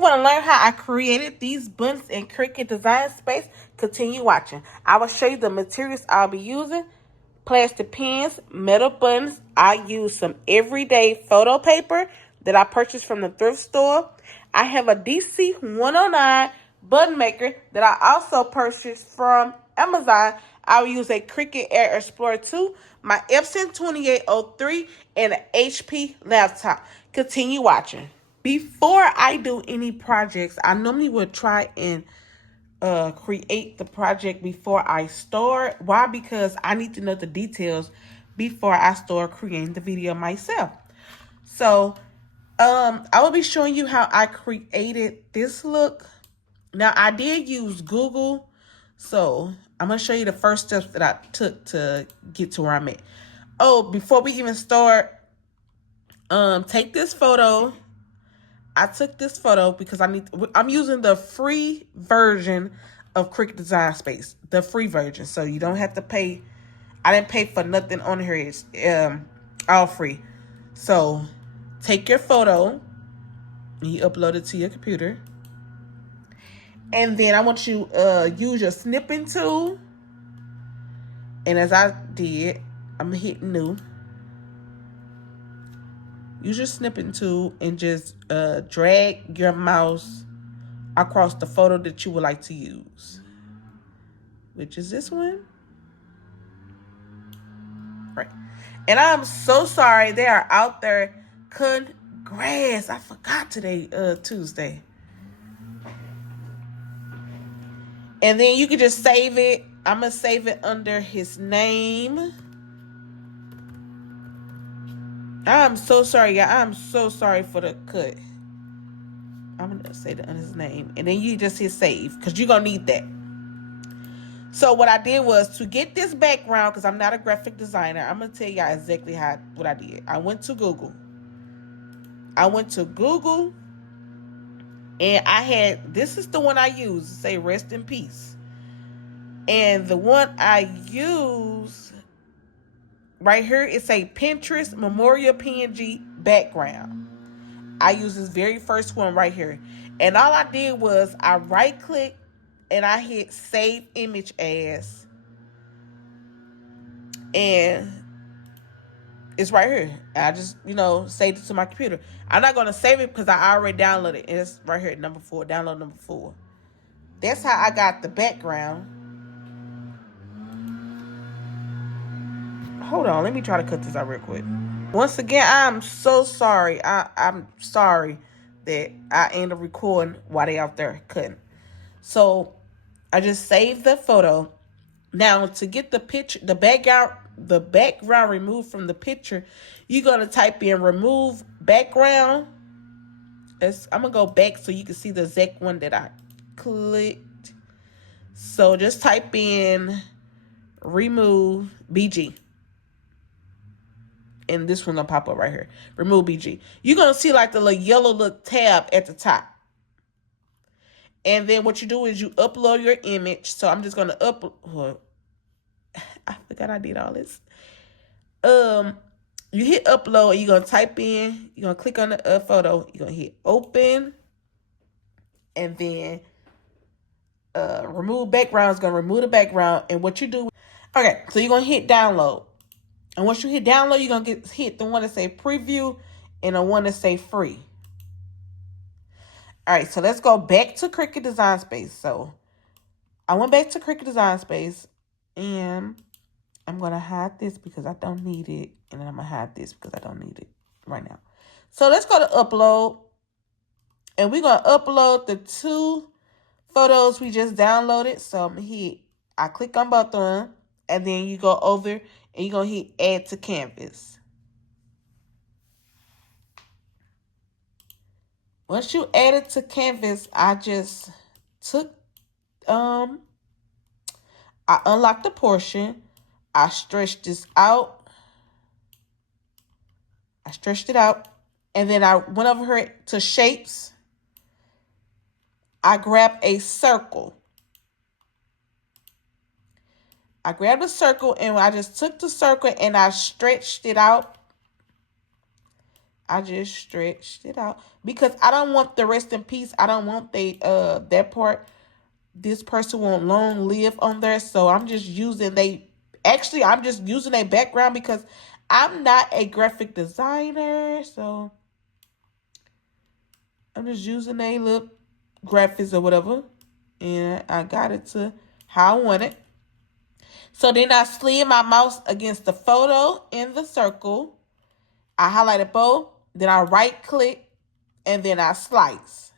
Want to learn how I created these buttons in Cricut Design Space? Continue watching. I will show you the materials I'll be using. Plastic pens, metal buttons. I use some everyday photo paper that I purchased from the thrift store. I have a DC-109 button maker that I also purchased from Amazon. I will use a Cricut Air Explorer 2, my Epson 2803, and an HP laptop. Continue watching. Before I do any projects, I normally would try and create the project before I start. Why? Because I need to know the details before I start creating the video myself. So I will be showing you how I created this look. Now, I did use Google, so I'm going to show you the first steps that I took to get to where I'm at. Oh, before we even start, take this photo. I took this photo because I'm using the free version of Cricut Design Space, the free version. So you don't have to pay. I didn't pay for nothing on here. It's all free. So take your photo and you upload it to your computer. And then I want you to use your snipping tool. And as I did, I'm going to hit new. Use your snipping tool and just drag your mouse across the photo that you would like to use, which is this one. Right. And I'm so sorry they are out there cutting grass. I forgot today, Tuesday. And then you can just save it. I'm going to save it under his name. I'm so sorry, y'all. I'm so sorry for the cut. I'm going to say that under his name. And then you just hit save because you're going to need that. So what I did was to get this background, because I'm not a graphic designer, I'm going to tell y'all exactly what I did. I went to Google. And this is the one I use to say rest in peace. And the one I use right here is a Pinterest Memorial PNG background. I use this very first one right here. And all I did was I right click and I hit save image as. And it's right here. I just, saved it to my computer. I'm not going to save it because I already downloaded it. It's right here, number 4, download number 4. That's how I got the background. Hold on, let me try to cut this out real quick. Once again, I'm so sorry. I'm sorry that I end up recording while they out there cutting. So I just saved the photo. Now to get the picture, the background removed from the picture, you're gonna type in remove background. I'm gonna go back so you can see the exact one that I clicked. So just type in remove BG. And this one gonna pop up right here. Remove BG. You're gonna see like the little yellow little tab at the top. And then what you do is you upload your image. So I'm just gonna upload. I forgot I did all this. You hit upload and you're gonna type in, you're gonna click on the photo, you're gonna hit open, and then remove background is gonna remove the background. And what you do, okay, so you're gonna hit download. And once you hit download, you're gonna hit the one that say preview and the one that say free. All right, so let's go back to Cricut Design Space. So I went back to Cricut Design Space and I'm going to hide this because I don't need it. And then I'm going to hide this because I don't need it right now. So let's go to upload. And we're going to upload the 2 photos we just downloaded. So I'm going to hit, I click on both of them. And then you go over and you're going to hit add to canvas. Once you add it to canvas, I just took, I unlocked the portion. I stretched this out. I stretched it out. And then I went over here to shapes. I grabbed a circle. I grabbed a circle and I just took the circle and I stretched it out. I just stretched it out because I don't want the rest in peace. I don't want that part. This person won't long live on there, so I'm just using I'm just using a background because I'm not a graphic designer, so I'm just using a little graphics or whatever, and I got it to how I want it. So then I slid my mouse against the photo in the circle. I highlighted both. Then I right click and then I slice.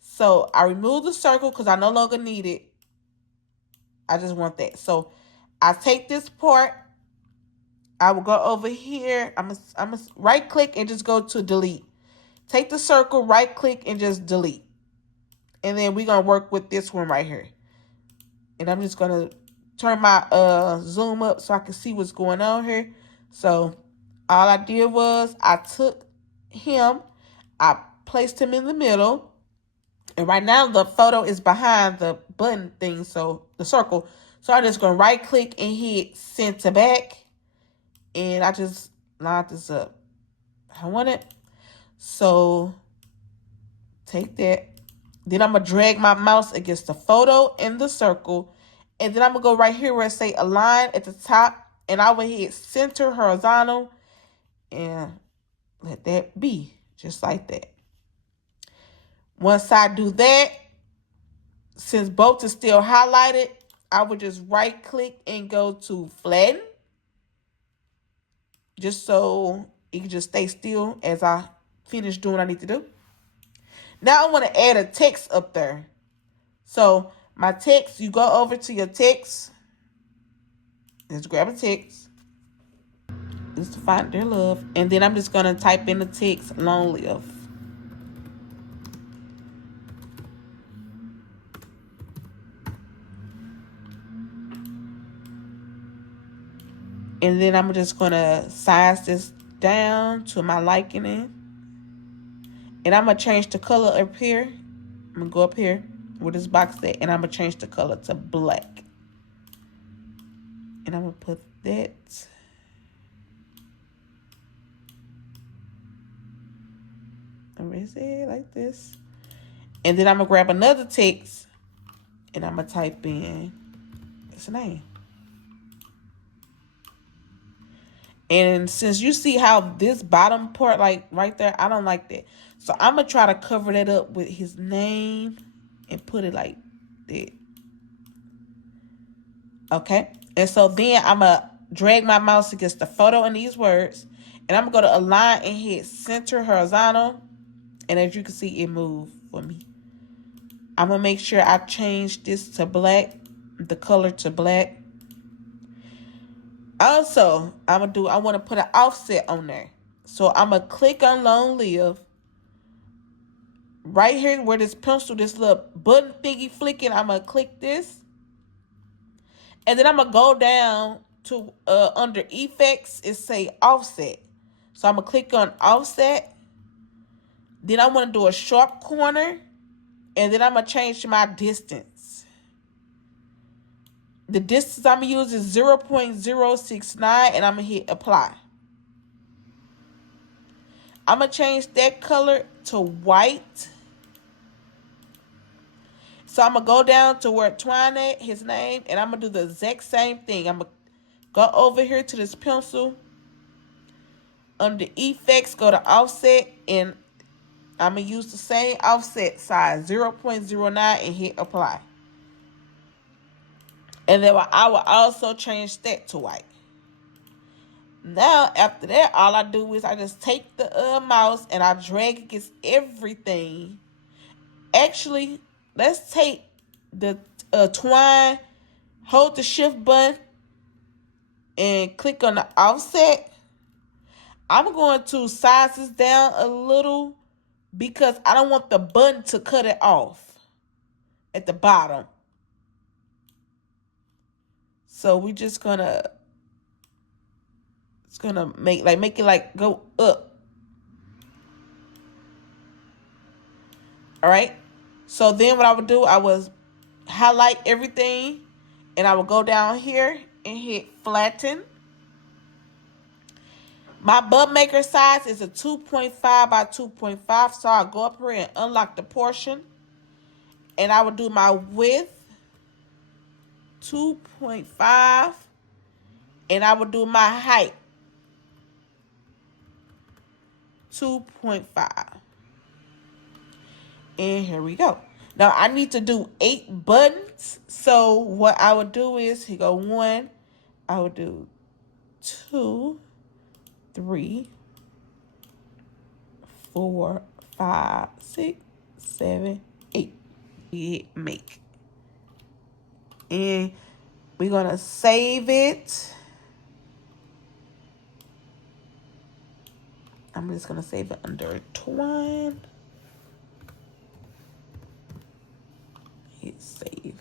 So I remove the circle because I no longer need it. I just want that. So I take this part. I will go over here. I'm gonna right click and just go to delete. Take the circle, right click and just delete. And then we're gonna work with this one right here. And I'm just gonna turn my zoom up so I can see what's going on here. So all I did was I took him, I placed him in the middle, and right now the photo is behind the button thing, so the circle. So I'm just gonna right click and hit send to back, and I just line this up. I want it. So take that. Then I'm gonna drag my mouse against the photo in the circle. And then I'm going to go right here where it say align at the top. And I will hit center horizontal. And let that be. Just like that. Once I do that, since both is still highlighted, I would just right click and go to flatten. Just so it can just stay still as I finish doing what I need to do. Now I want to add a text up there. So my text, you go over to your text. Just grab a text. Just to find their love. And then I'm just going to type in the text, long live. And then I'm just going to size this down to my liking. And I'm going to change the color up here. I'm going to go up here where this box at. And I'm going to change the color to black. And I'm going to put that. I'm going to say it like this. And then I'm going to grab another text. And I'm going to type in his name. And since you see how this bottom part, like right there, I don't like that. So I'm going to try to cover that up with his name and put it like that. Okay. And so then I'm going to drag my mouse against the photo in these words. And I'm going to go to align and hit center horizontal. And as you can see, it moved for me. I'm going to make sure I change this to black, the color to black. Also, I want to put an offset on there. So I'm going to click on long live. Right here where this pencil, this little button thingy flicking, I'm going to click this. And then I'm going to go down to under effects, it say offset. So I'm going to click on offset. Then I want to do a sharp corner. And then I'm going to change my distance. The distance I'm going to use is 0.069 and I'm going to hit apply. I'm going to change that color to white. So I'm going to go down to where Twine at, his name, and I'm going to do the exact same thing. I'm going to go over here to this pencil. Under effects, go to offset, and I'm going to use the same offset size, 0.09, and hit apply. And then I will also change that to white. Now, after that, all I do is I just take the mouse and I drag against everything. Actually, let's take the twine, hold the shift button, and click on the offset. I'm going to size this down a little because I don't want the button to cut it off at the bottom. So we just gonna, it's gonna make it like go up. All right. So then what I would do, I was highlight everything and I will go down here and hit flatten. My bud maker size is a 2.5 by 2.5. So I'll go up here and unlock the portion. And I will do my width 2.5. And I will do my height 2.5. And here we go. Now I need to do 8 buttons. So what I would do is, here go 1. I would do 2, 3, 4, 5, 6, 7, 8. Hit make. And we're going to save it. I'm just going to save it under twine. Hit save.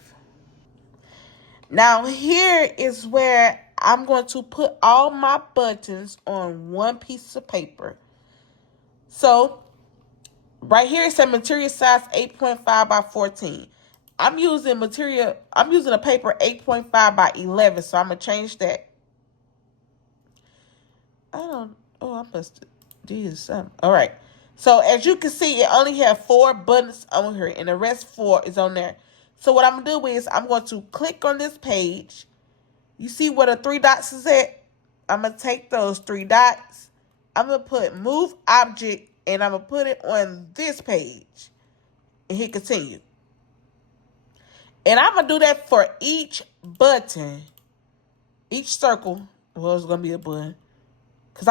Now here is where I'm going to put all my buttons on one piece of paper. So right here it says material size 8.5 by 14. I'm using a paper 8.5 by 11, so I'm going to change that. I must have did something. All right. So as you can see, it only has 4 buttons on here, and the rest 4 is on there. So what I'm going to do is I'm going to click on this page. You see where the 3 dots is at? I'm going to take those 3 dots. I'm going to put move object, and I'm going to put it on this page. And hit continue. And I'm going to do that for each button. Each circle. Well, it's going to be a button. Because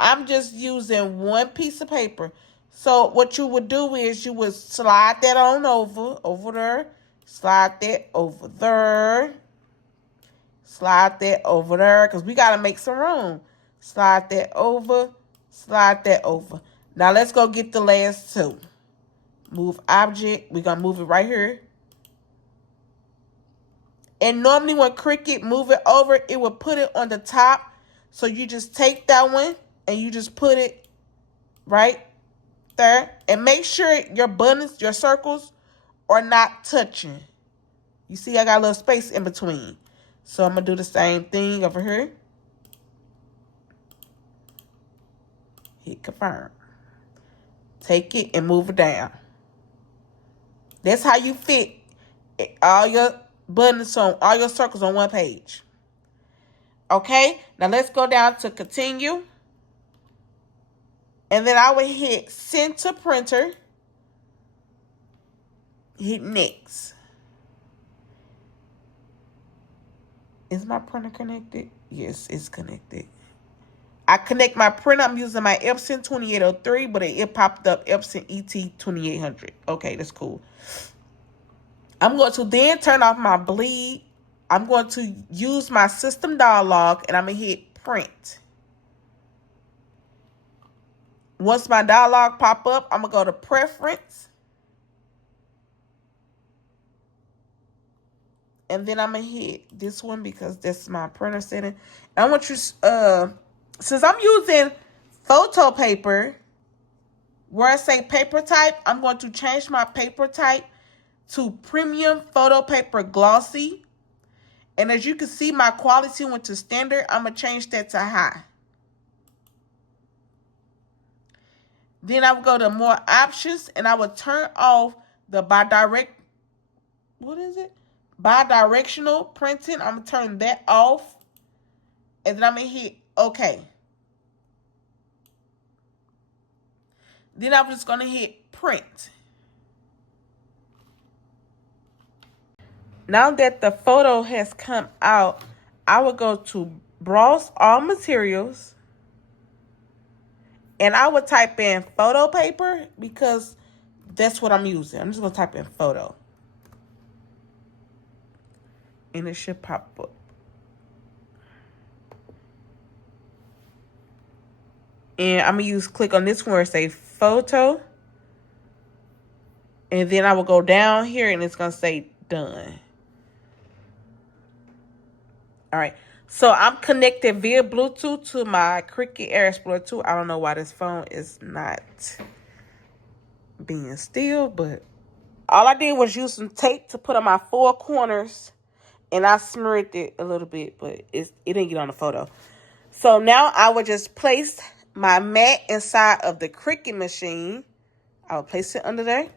I'm just using one piece of paper. So what you would do is you would slide that on over there. Slide that over there. Slide that over there. Because we got to make some room. Slide that over. Slide that over. Now let's go get the last 2. Move object. We're going to move it right here. And normally when Cricut move it over, it will put it on the top. So you just take that one and you just put it right there. And make sure your buttons, your circles are not touching. You see I got a little space in between. So I'm going to do the same thing over here. Hit confirm. Take it and move it down. That's how you fit all your buttons on, all your circles on one page. Okay, now let's go down to continue. And then I will hit send to printer. Hit next. Is my printer connected? Yes, it's connected. I connect my printer. I'm using my Epson 2803, but it popped up Epson ET 2800. Okay, that's cool. I'm going to then turn off my bleed. I'm going to use my system dialog, and I'm going to hit print. Once my dialog pop up, I'm going to go to preference. And then I'm going to hit this one because that's my printer setting. And I want you, since I'm using photo paper, where I say paper type, I'm going to change my paper type to premium photo paper glossy. And as you can see, my quality went to standard. I'm going to change that to high. Then I will go to more options, and I will turn off the bidirectional printing. I'm going to turn that off. And then I'm going to hit OK. Then I'm just going to hit print. Now that the photo has come out, I will go to browse all materials. And I would type in photo paper because that's what I'm using. I'm just going to type in photo. And it should pop up. And I'm going to click on this one where it says photo. And then I will go down here and it's going to say done. All right. So I'm connected via Bluetooth to my Cricut Air Explorer 2. I don't know why this phone is not being still, but all I did was use some tape to put on my 4 corners, and I smeared it a little bit, but it didn't get on the photo. So now I would just place my mat inside of the Cricut machine. I will place it under there.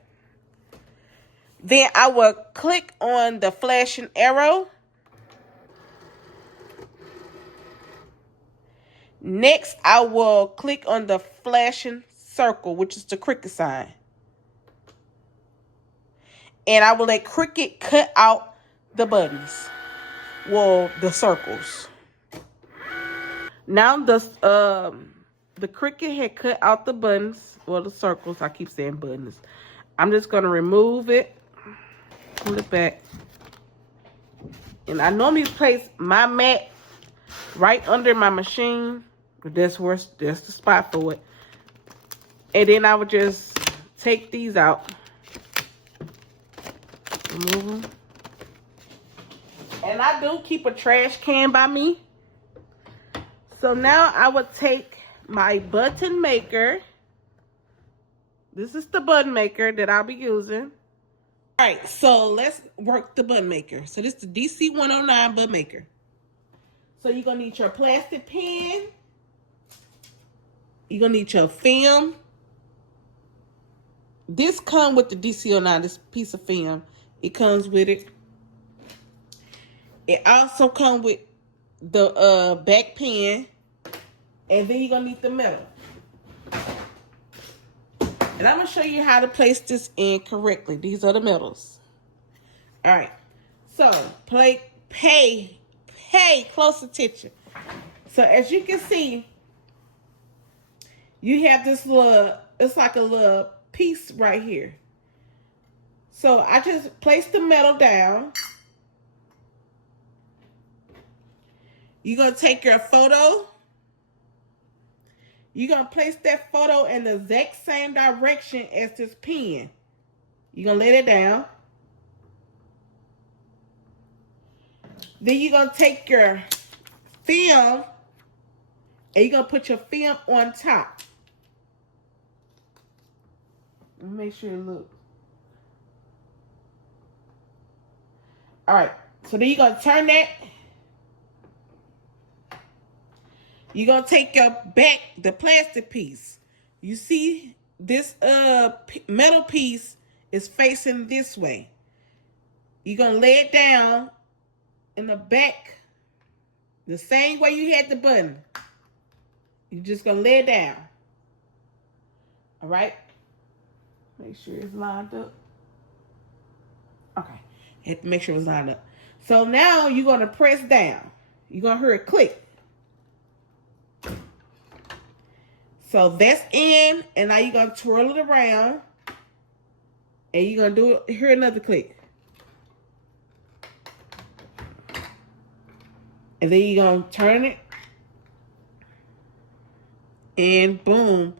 Then I will click on the flashing arrow. Next, I will click on the flashing circle, which is the Cricut sign. And I will let Cricut cut out the buttons. Well, the circles. Now the Cricut had cut out the buttons, well, the circles. I keep saying buttons. I'm just gonna remove it, pull it back, and I normally place my mat right under my machine. But that's the spot for it. And then I would just take these out, remove them, and I do keep a trash can by me. So now I would take my button maker. This is the button maker that I'll be using. All right, so let's work the button maker. So this is the DC-109 button maker. So you're gonna need your plastic pen. You're gonna need your film. This comes with the DC-09, this piece of film. It comes with it. It also comes with the back pen. And then you're gonna need the metal. And I'm gonna show you how to place this in correctly. These are the metals. All right. So pay close attention. So as you can see, you have this little, it's like a little piece right here. So I just place the metal down. You're gonna take your photo. You're going to place that photo in the exact same direction as this pen. You're going to lay it down. Then you're going to take your film and you're going to put your film on top. Make sure it looks. All right. So then you're going to turn that. You're going to take your back, the plastic piece. You see this metal piece is facing this way. You're going to lay it down in the back the same way you had the button. You're just going to lay it down. All right? Make sure it's lined up. Okay. You have to make sure it's lined up. So now you're going to press down. You're going to hear it click. So that's in, and now you're going to twirl it around, and you're going to do it, hear another click. And then you're going to turn it, and boom,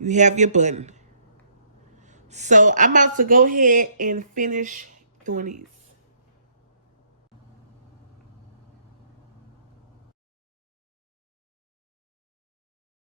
you have your button. So I'm about to go ahead and finish doing these.